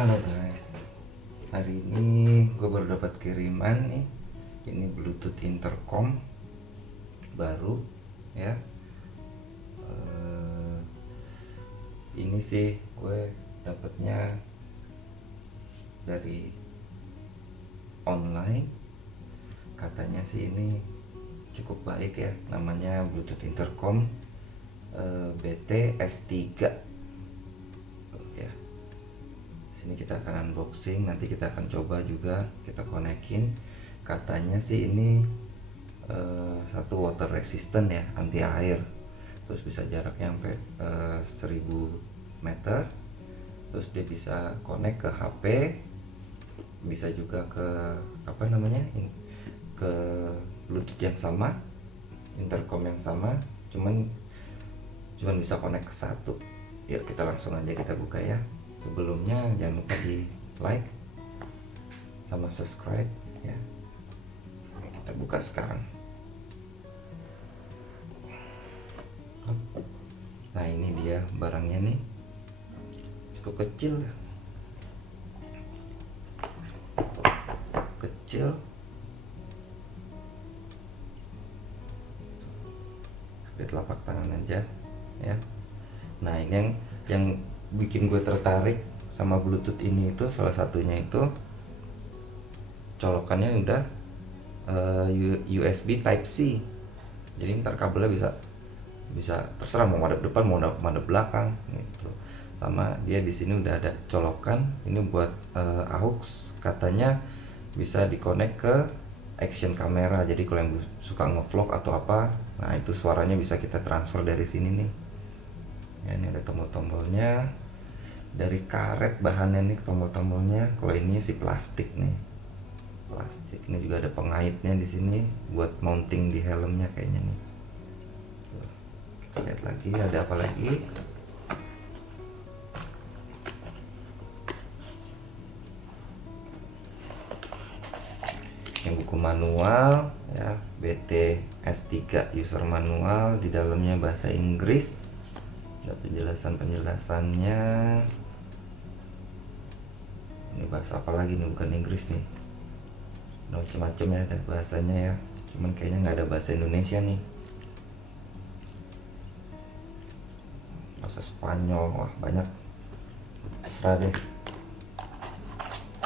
Halo guys, hari ini gue baru dapat kiriman nih. Ini Bluetooth intercom baru ya. Ini sih gue dapatnya dari online. Katanya sih ini cukup baik ya. Namanya Bluetooth intercom BT S3 ya. Sini kita akan unboxing, nanti kita akan coba juga kita konekin. Katanya sih ini satu water resistant ya, anti air, terus bisa jaraknya sampai 1000 meter, terus dia bisa connect ke HP, bisa juga ke ke Bluetooth yang sama, intercom yang sama, cuman bisa connect ke satu. Yuk kita langsung aja kita buka ya. Sebelumnya jangan lupa di like sama subscribe ya. Kita buka sekarang. Nah ini dia barangnya nih, cukup kecil di telapak tangan aja ya. Nah ini yang bikin gue tertarik sama Bluetooth ini itu salah satunya itu colokannya udah USB Type C. Jadi ntar kabelnya bisa terserah mau madep depan mau madep belakang gitu. Sama dia di sini udah ada colokan ini buat aux, katanya bisa dikonek ke action kamera. Jadi kalau yang suka ngevlog atau apa, nah itu suaranya bisa kita transfer dari sini nih. Ya, ini ada tombol-tombolnya dari karet bahannya nih, tombol-tombolnya. Kalau ini sih plastik nih, plastik. Ini juga ada pengaitnya di sini buat mounting di helmnya kayaknya nih. Kita lihat lagi ada apa lagi. Yang buku manual ya, BT S3 user manual, di dalamnya bahasa Inggris. Ada penjelasannya. Ini bahasa apa lagi nih, bukan Inggris nih. Macam-macam ya ada bahasanya ya. Cuman kayaknya nggak ada bahasa Indonesia nih. Bahasa Spanyol, wah banyak. Terserah deh.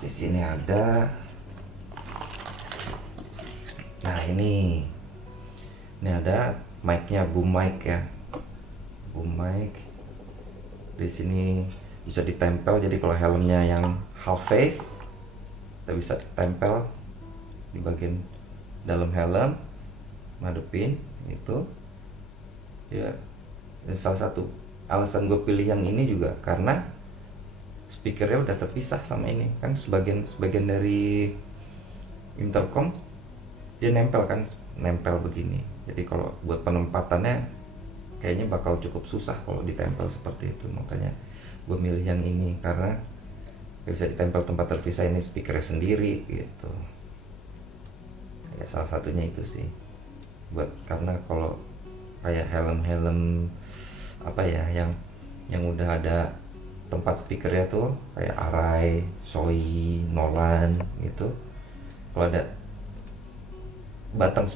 Di sini ada. Nah ini ada mic-nya, boom mic ya. Boom mic di sini bisa ditempel, jadi kalau helmnya yang half face kita bisa tempel di bagian dalam helm, ngadepin itu ya. Dan salah satu alasan gue pilih yang ini juga karena speakernya udah terpisah sama ini kan, sebagian dari intercom dia nempel begini. Jadi kalau buat penempatannya kayaknya bakal cukup susah kalau ditempel seperti itu. Makanya gue milih yang ini karena bisa ditempel tempat terpisah, ini speakernya sendiri gitu ya. Salah satunya itu sih karena kalau kayak helm apa ya yang udah ada tempat speakernya tuh kayak Arai, Soi, Nolan gitu, kalau ada batang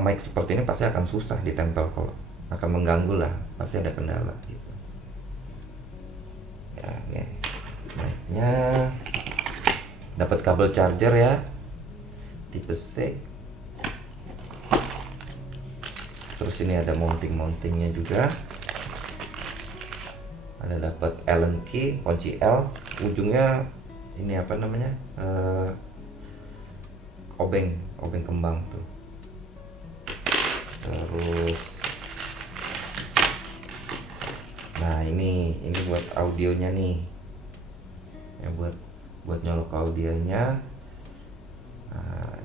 mic seperti ini pasti akan susah ditempel, kalau akan mengganggu lah, pasti ada kendala gitu ya. Nih mic-nya dapat kabel charger ya, tipe C. Terus ini ada mountingnya juga, ada dapat Allen key, kunci L, ujungnya ini apa namanya, obeng kembang tuh. Terus nah ini buat audionya nih ya, buat nyolok audionya. Nah,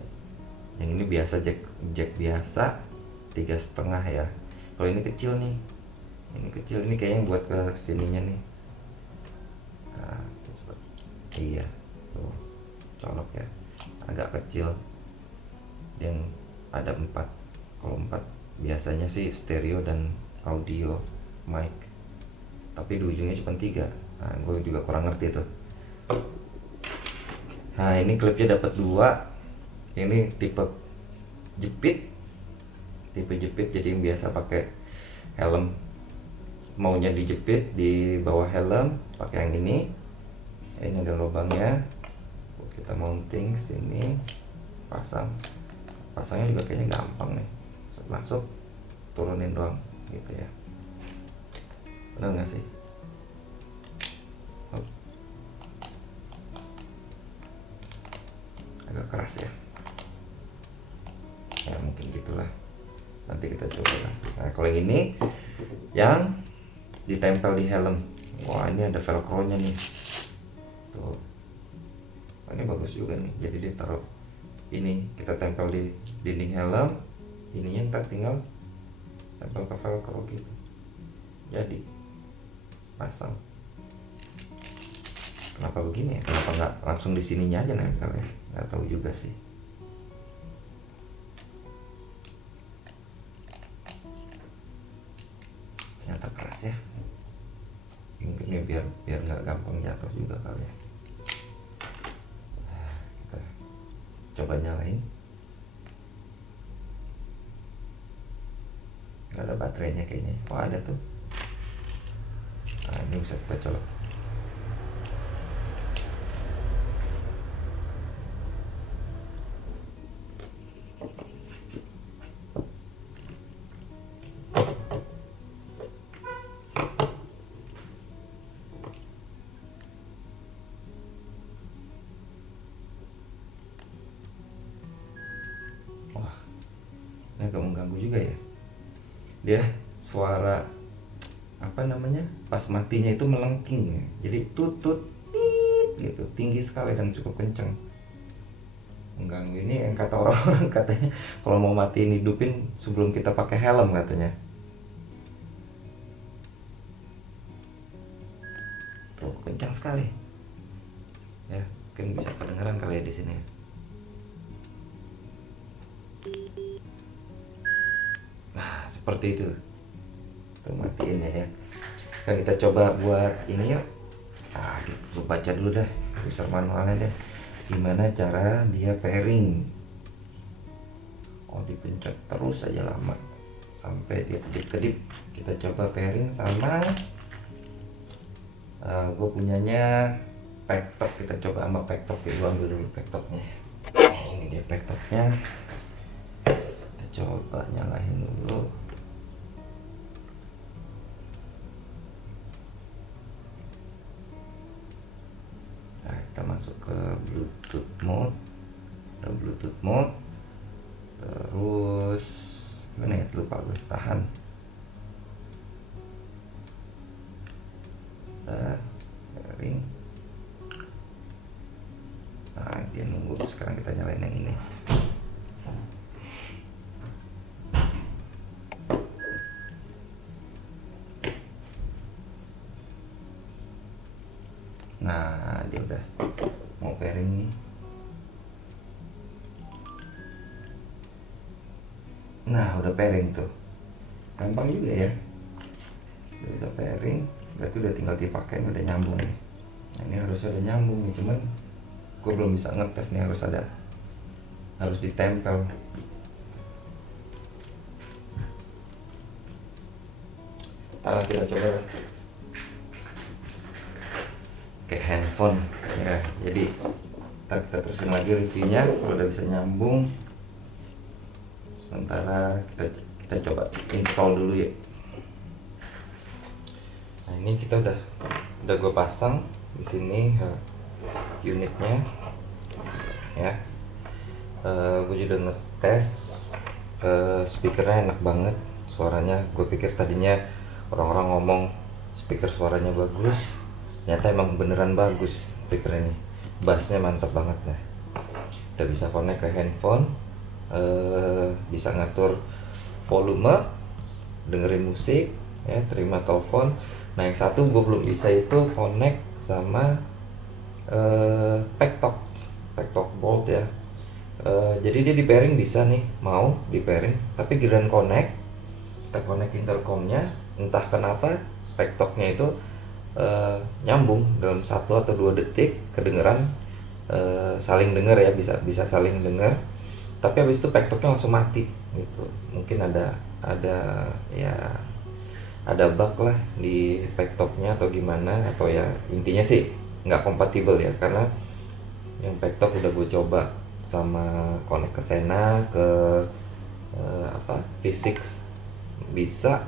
yang ini biasa jack biasa 3,5 ya. Kalau ini kecil nih, ini kayaknya buat ke sininya nih. Nah, iya tuh colok ya, agak kecil. Yang ada 4. Kalau 4 biasanya sih stereo dan audio mic, tapi di ujungnya cuma 3. Nah gue juga kurang ngerti tuh Nah ini klipnya dapat dua. Ini tipe jepit, jadi yang biasa pakai helm maunya dijepit di bawah helm pakai yang ini. Ini ada lubangnya, kita mounting sini, pasangnya juga kayaknya gampang nih, masuk turunin doang gitu ya, benar nggak sih? Agak keras ya, mungkin gitulah, nanti kita coba lah. Nah kalau yang ini yang ditempel di helm, wah ini ada velcro nya nih tuh, ini bagus juga nih. Jadi dia taruh ini, kita tempel di dinding helm, ininya ntar tinggal tempel ke velcro gitu, jadi pasang. Kenapa begini ya? Kenapa nggak langsung di sininya aja nempel ya? Nggak tahu juga sih. Ternyata keras ya. Mungkin ya biar nggak gampang jatuh juga kali ya. Kita coba nyalain. Nggak ada baterainya kayaknya. Oh ada tuh. Nah ini bisa kita colok. Ini agak mengganggu juga ya. Dia suara apa namanya, pas matinya itu melengking ya. Jadi tutut tit gitu, tinggi sekali dan cukup kencang. Mengganggu. Ini yang kata orang-orang katanya kalau mau matiin hidupin sebelum kita pakai helm katanya. Tuh kencang sekali. Ya, mungkin bisa kedengeran kali ya di sini. Nah, seperti itu. Tuh matiin ya. Nah, kita coba buat ini yuk. Nah, kita baca dulu dah user manualnya deh. Gimana cara dia pairing. Oh, dipencet terus aja lama sampai dia kedip-kedip. Kita coba pairing sama gue punyanya Packtop. Kita coba sama Packtop ya. Gue ambil dulu Packtopnya. Ini dia Packtopnya. Coba nyalain dulu. Nah, kita masuk ke Bluetooth mode. Ada Bluetooth mode. Terus mana ya, lupa gue, tahan. Pairing. Nah dia nunggu. Sekarang kita nyalain yang ini. Nah dia udah mau pairing nih. Nah udah pairing tuh, gampang juga ya, udah bisa pairing. Berarti udah tinggal dipakai, udah nyambung nih. Nah, ini harusnya udah nyambung nih, cuman gue belum bisa ngetes nih, harus ditempel. Ntar kita coba ke handphone ya. Jadi kita terusin lagi reviewnya kalau udah bisa nyambung. Sementara kita coba install dulu ya. Nah ini kita udah gue pasang di sini unitnya ya. Gue juga ngetes, speakernya enak banget suaranya. Gue pikir tadinya orang-orang ngomong speaker suaranya bagus, ternyata emang beneran bagus speaker ini. Bassnya mantap banget lah. Udah bisa connect ke handphone, bisa ngatur volume, dengerin musik ya, terima telepon. Nah yang satu gue belum bisa itu connect sama Packtop Bolt ya. Jadi dia di pairing bisa nih, mau di pairing, tapi giliran connect, kita connect intercomnya, entah kenapa Packtopnya itu nyambung dalam 1 atau 2 detik kedengeran, saling dengar ya, bisa saling dengar, tapi habis itu packtalknya langsung mati gitu. Mungkin ada ya ada bug lah di packtalknya atau gimana, atau ya intinya sih nggak kompatibel ya, karena yang packtalk udah gue coba sama connect ke Sena, ke V6 bisa,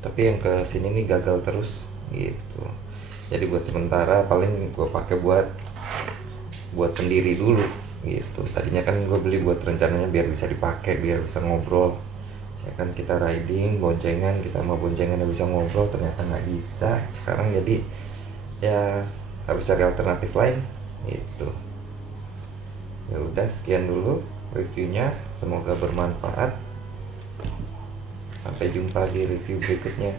tapi yang ke sini nih gagal terus gitu. Jadi buat sementara paling gue pakai buat sendiri dulu gitu. Tadinya kan gue beli buat rencananya biar bisa dipakai, biar bisa ngobrol ya kan, kita riding boncengan, kita sama boncengan yang bisa ngobrol, ternyata nggak bisa sekarang. Jadi ya harus cari alternatif lain gitu. Ya udah, sekian dulu reviewnya, semoga bermanfaat. Sampai jumpa di review berikutnya.